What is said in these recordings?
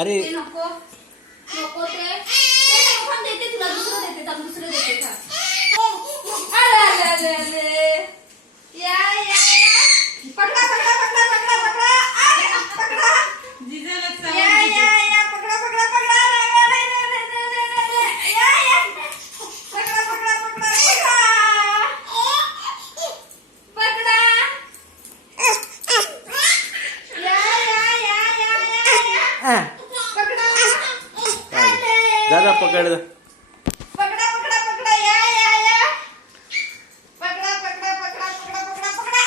अरे ते नको नको ते नको देते तुला दुसरं देते का अरे या पकडा पकडा पकडा पकडा पकडा पकडा जिजाला या पकडा पकडा पकडा या पकडा पकडा पकडा पकडा आ, पकडा दादा पकड पकडा पकडा पकडा या पकडा पकडा पकडा पकडा पकडा पकडा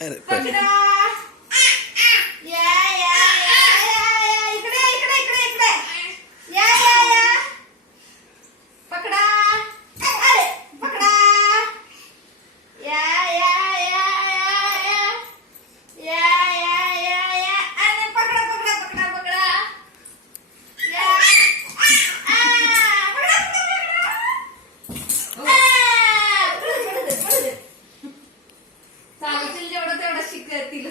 अरे पकडा या इकडे इकडे इकडे इकडे या पकडा अरे पकडा या अरे पकडा पकडा पकडा पकडा या चालतील जेवढं तेवढं शिकतील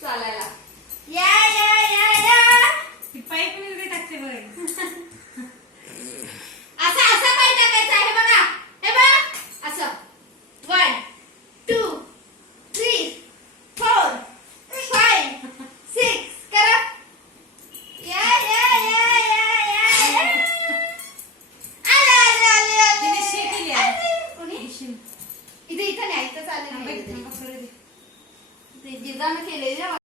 चालायला या ती पाईप मध्ये टाकते बघ. असं असं पाय टाकायचं आहे हे बघा असं 1 2 3 4 5 6 करा या आले तिने शेकेली आहे. कोणी इशिन. इथं नाही इथं चालेल थांबा, नाही थांबा, करू दे. जिजानं केलेलं